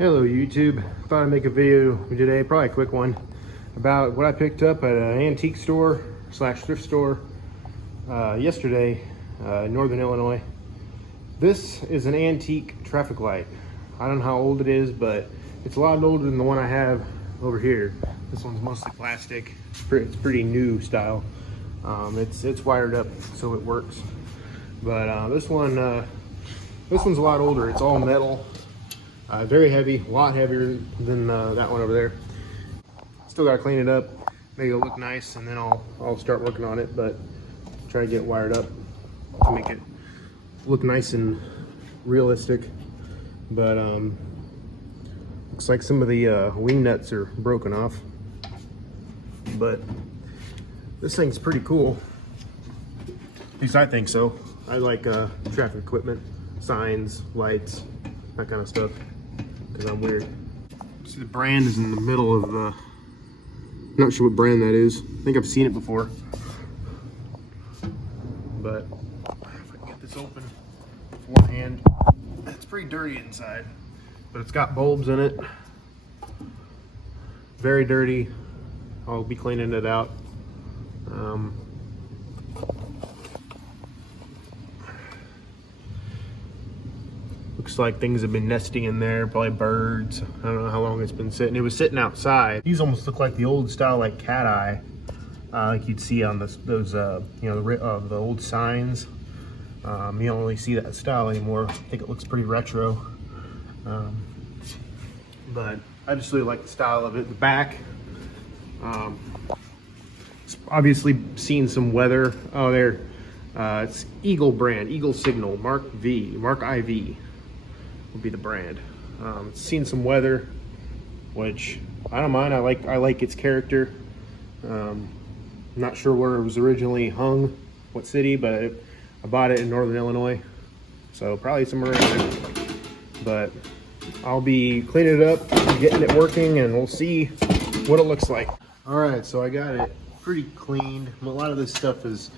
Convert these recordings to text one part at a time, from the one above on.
Hello YouTube, thought I'd make a video today, probably a quick one, about what I picked up at an antique store slash thrift store yesterday in Northern Illinois. This is an antique traffic light. I don't know how old it is, but it's a lot older than the one I have over here. This one's mostly plastic. It's pretty new style. It's wired up so it works. But this one's a lot older. It's all metal. Very heavy, a lot heavier than that one over there. Still gotta clean it up, make it look nice, and then I'll start working on it, but try to get it wired up to make it look nice and realistic. But looks like some of the wing nuts are broken off. But this thing's pretty cool. At least I think so. I like traffic equipment, signs, lights, that kind of stuff. Because I'm weird. See, the brand is in the middle of the, not sure what brand that is. I think I've seen it before. But if I can get this open with one hand, it's pretty dirty inside. But it's got bulbs in it. Very dirty. I'll be cleaning it out. Looks like things have been nesting in there, probably birds. I don't know how long it's been sitting. It was sitting outside. These almost look like the old style, like cat eye, like you'd see on those you know, the old signs. You don't really see that style anymore. I think it looks pretty retro. But I just really like the style of it. The back, it's obviously seen some weather. Oh, there, it's Eagle brand, Eagle Signal, Mark IV. Would be the brand. It's seen some weather, which I don't mind. I like its character. I'm not sure where it was originally hung, what city, but I bought it in Northern Illinois, so probably somewhere around there. But I'll be cleaning it up, getting it working, and we'll see what it looks like. All right, so I got it pretty cleaned. A lot of this stuff is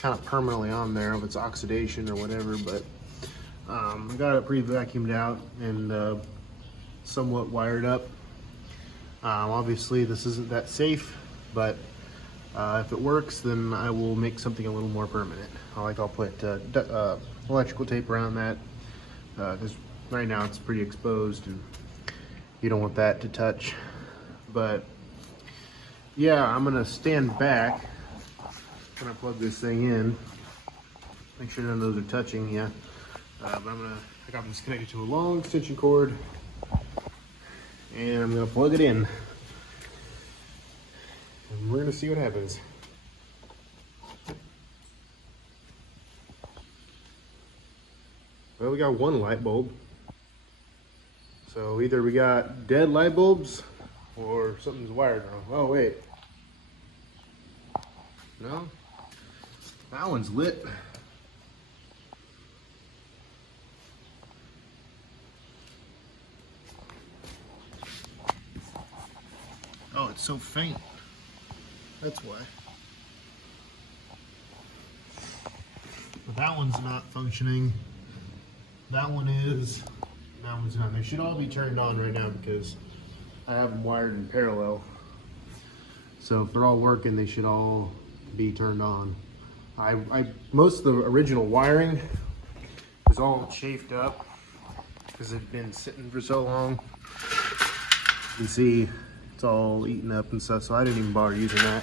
kind of permanently on there, if it's oxidation or whatever, but I got it pretty vacuumed out and somewhat wired up. Obviously this isn't that safe, but if it works, then I will make something a little more permanent. I'll put electrical tape around that, because right now it's pretty exposed and you don't want that to touch. But yeah, I'm gonna stand back when I plug this thing in, make sure none of those are touching. Yeah. But I got this connected to a long extension cord, and I'm gonna plug it in, and we're gonna see what happens. Well, we got one light bulb, so either we got dead light bulbs or something's wired wrong. Oh wait, no, that one's lit. Oh, it's so faint. That's why. But that one's not functioning. That one is. That one's not. They should all be turned on right now because I have them wired in parallel. So if they're all working, they should all be turned on. Most of the original wiring is all chafed up because it's been sitting for so long. You can see it's all eaten up and stuff, so I didn't even bother using that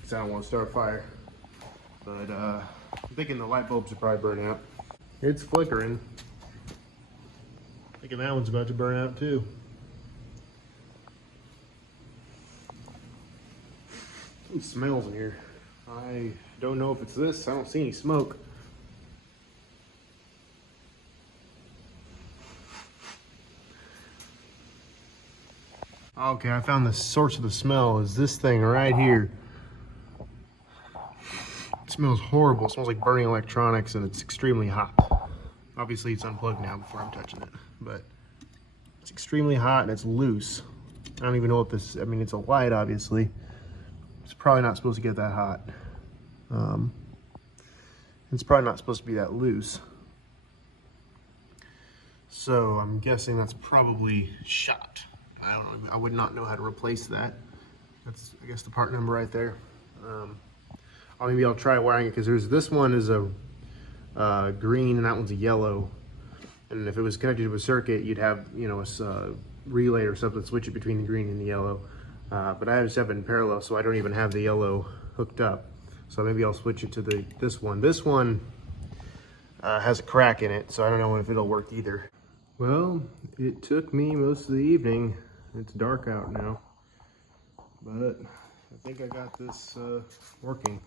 because I don't want to start a fire. But I'm thinking the light bulbs are probably burning out. It's flickering. Thinking that one's about to burn out too. Some smells in here. I don't know if it's this. I don't see any smoke. Okay, I found the source of the smell is this thing right here. It smells horrible. It smells like burning electronics, and it's extremely hot. Obviously it's unplugged now before I'm touching it, but it's extremely hot and it's loose. I don't even know if this, I mean, it's a light, obviously. It's probably not supposed to get that hot. It's probably not supposed to be that loose. So I'm guessing that's probably shot. I don't know. I would not know how to replace that. That's, I guess, the part number right there. Maybe I'll try wiring it, because there's this one is a green and that one's a yellow. And if it was connected to a circuit, you'd have, you know, a relay or something to switch it between the green and the yellow. But I just have it in parallel, so I don't even have the yellow hooked up. So maybe I'll switch it to this one. This one has a crack in it, so I don't know if it'll work either. Well, it took me most of the evening. It's dark out now, but I think I got this working.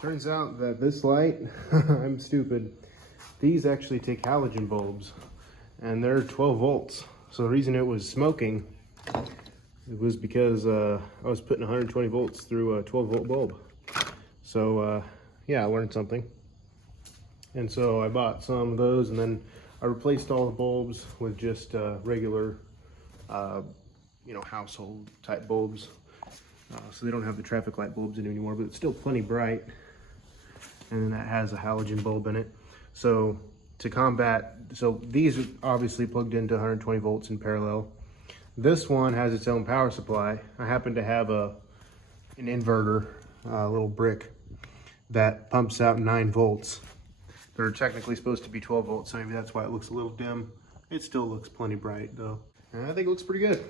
Turns out that this light, I'm stupid, these actually take halogen bulbs, and they're 12 volts. So the reason it was smoking, it was because I was putting 120 volts through a 12 volt bulb. So yeah, I learned something. And so I bought some of those, and then I replaced all the bulbs with just regular, you know, household type bulbs. So they don't have the traffic light bulbs in it anymore, but it's still plenty bright. And then that has a halogen bulb in it. So to combat, so these are obviously plugged into 120 volts in parallel. This one has its own power supply. I happen to have an inverter, a little brick that pumps out 9 volts. They're technically supposed to be 12 volts, so maybe that's why it looks a little dim. It still looks plenty bright though. And I think it looks pretty good.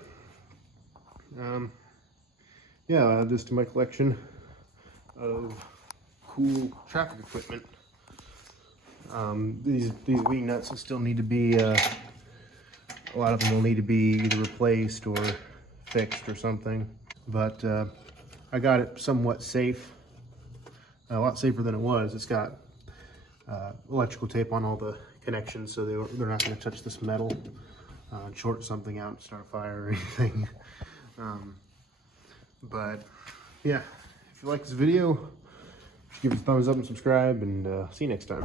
Yeah, I'll add this to my collection of cool traffic equipment. These wing nuts will still need to be, a lot of them will need to be either replaced or fixed or something. But I got it somewhat safe, a lot safer than it was. It's got electrical tape on all the connections, so they're not going to touch this metal, short something out, start a fire or anything. But yeah, if you like this video, give it a thumbs up and subscribe, and see you next time.